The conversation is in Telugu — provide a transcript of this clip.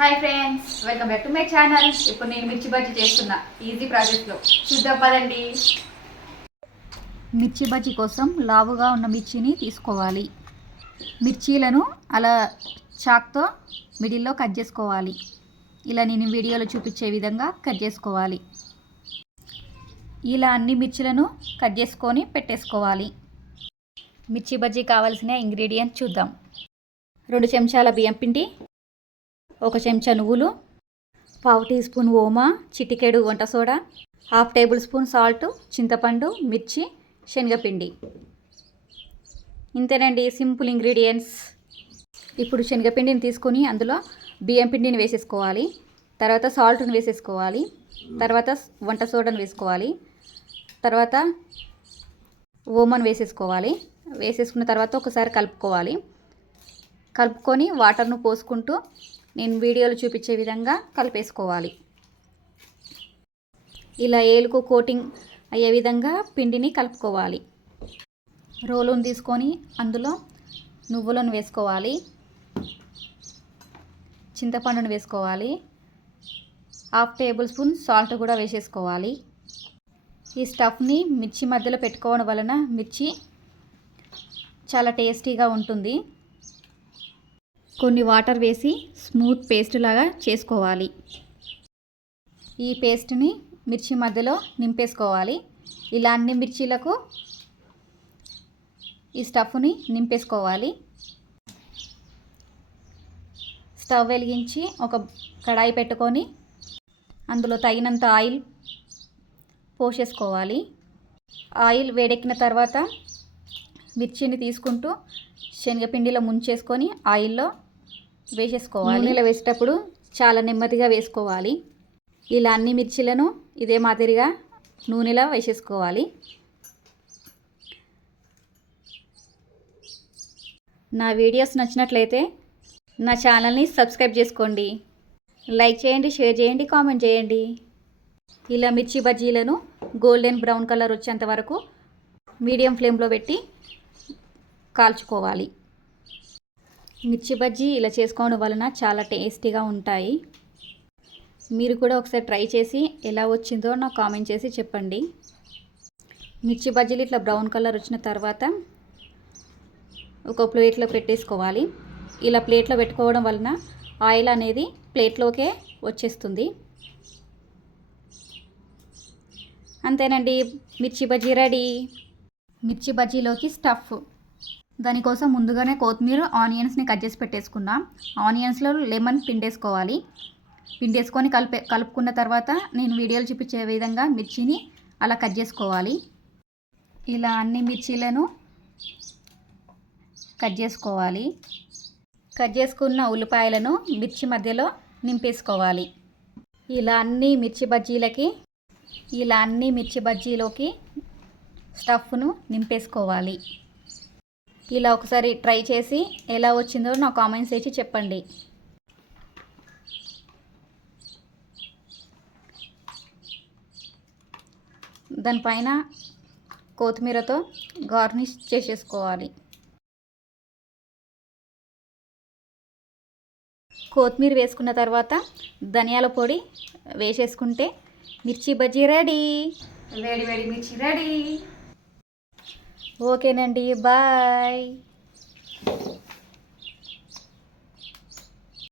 Hi friends, welcome back to my channel. ఇప్పుడు నేను మిర్చి బజ్జీ చేస్తున్నా ఈజీ ప్రాసెస్లో. చూద్దాం పదండి. మిర్చి బజ్జీ కోసం లావుగా ఉన్న మిర్చిని తీసుకోవాలి. మిర్చీలను అలా చాక్తో మిడిల్లో కట్ చేసుకోవాలి. ఇలా నేను వీడియోలో చూపించే విధంగా కట్ చేసుకోవాలి. ఇలా అన్ని మిర్చిలను కట్ చేసుకొని పెట్టేసుకోవాలి. మిర్చి బజ్జీ కావాల్సిన ఇంగ్రీడియంట్స్ చూద్దాం. 2 చెంచాల బియ్యం పిండి, 1 చెంచా నువ్వులు, 1/2 టీ స్పూన్ ఓమా, చిటికెడు వంట సోడా, 1/2 టేబుల్ స్పూన్ సాల్ట్, చింతపండు, మిర్చి, శనగపిండి. ఇంతేనండి, సింపుల్ ఇంగ్రీడియంట్స్. ఇప్పుడు శనగపిండిని తీసుకొని అందులో బియ్యం పిండిని వేసేసుకోవాలి. తర్వాత సాల్ట్ని వేసేసుకోవాలి. తర్వాత వంట సోడాను వేసుకోవాలి. తర్వాత ఓమాను వేసేసుకోవాలి. వేసేసుకున్న తర్వాత ఒకసారి కలుపుకొని వాటర్ను పోసుకుంటూ నేను వీడియోలో చూపించే విధంగా కలిపేసుకోవాలి. ఇలా ఏలుకు కోటింగ్ అయ్యే విధంగా పిండిని కలుపుకోవాలి. రోలును తీసుకొని అందులో నువ్వులను వేసుకోవాలి, చింతపండును వేసుకోవాలి, 1/2 టేబుల్ స్పూన్ సాల్ట్ కూడా వేసేసుకోవాలి. ఈ స్టఫ్ని మిర్చి మధ్యలో పెట్టుకోవడం వలన మిర్చి చాలా టేస్టీగా ఉంటుంది. కొన్ని వాటర్ వేసి స్మూత్ పేస్ట్ లాగా చేసుకోవాలి. ఈ పేస్ట్ని మిర్చి మధ్యలో నింపేసుకోవాలి. ఇలా అన్ని మిర్చీలకు ఈ స్టఫ్ని నింపేసుకోవాలి. స్టవ్ వెలిగించి ఒక కడాయి పెట్టుకొని అందులో తగినంత ఆయిల్ పోసేసుకోవాలి. ఆయిల్ వేడెక్కిన తర్వాత మిర్చిని తీసుకుంటూ శనగపిండిలో ముంచేసుకొని ఆయిల్లో వేసేసుకోవాలి. నూనెలో వేసేటప్పుడు చాలా నెమ్మదిగా వేసుకోవాలి. ఇలా అన్ని మిర్చిలను ఇదే మాదిరిగా నూనెలో వేసేసుకోవాలి. నా వీడియోస్ నచ్చినట్లయితే నా ఛానల్ని సబ్స్క్రైబ్ చేసుకోండి. లైక్ చేయండి, షేర్ చేయండి, కామెంట్ చేయండి. ఇలా మిర్చి బజ్జీలను గోల్డెన్ బ్రౌన్ కలర్ వచ్చేంత వరకు మీడియం ఫ్లేమ్లో పెట్టి కాల్చుకోవాలి. మిర్చి బజ్జీ ఇలా చేసుకోవడం వలన చాలా టేస్టీగా ఉంటాయి. మీరు కూడా ఒకసారి ట్రై చేసి ఎలా వచ్చిందో నాకు కామెంట్ చేసి చెప్పండి. మిర్చి బజ్జీలు ఇట్లా బ్రౌన్ కలర్ వచ్చిన తర్వాత ఒక ప్లేట్లో పెట్టేసుకోవాలి. ఇలా ప్లేట్లో పెట్టుకోవడం వలన ఆయిల్ అనేది ప్లేట్లోకే వచ్చేస్తుంది. అంతేనండి, మిర్చి బజ్జీ రెడీ. మిర్చి బజ్జీలోకి స్టఫ్ దానికోసం ముందుగానే కొత్తిమీర, ఆనియన్స్ని కట్ చేసి పెట్టేసుకున్నాం. ఆనియన్స్లో లెమన్ పిండేసుకొని కలుపుకున్న తర్వాత నేను వీడియోలు చూపించే విధంగా మిర్చిని అలా కట్ చేసుకోవాలి. ఇలా అన్ని మిర్చీలను కట్ చేసుకోవాలి. కట్ చేసుకున్న ఉల్లిపాయలను మిర్చి మధ్యలో నింపేసుకోవాలి. ఇలా అన్ని మిర్చి బజ్జీలోకి స్టఫ్ను నింపేసుకోవాలి. ఇలా ఒకసారి ట్రై చేసి ఎలా వచ్చిందో నా కామెంట్స్ చేసి చెప్పండి. దానిపైన కొత్తిమీరతో గార్నిష్ చేసేసుకోవాలి. కొత్తిమీర వేసుకున్న తర్వాత ధనియాల పొడి వేసేసుకుంటే మిర్చి బజ్జీ రెడీ. వేడి వేడి మిర్చి రెడీ. ఓకేనండి, బాయ్.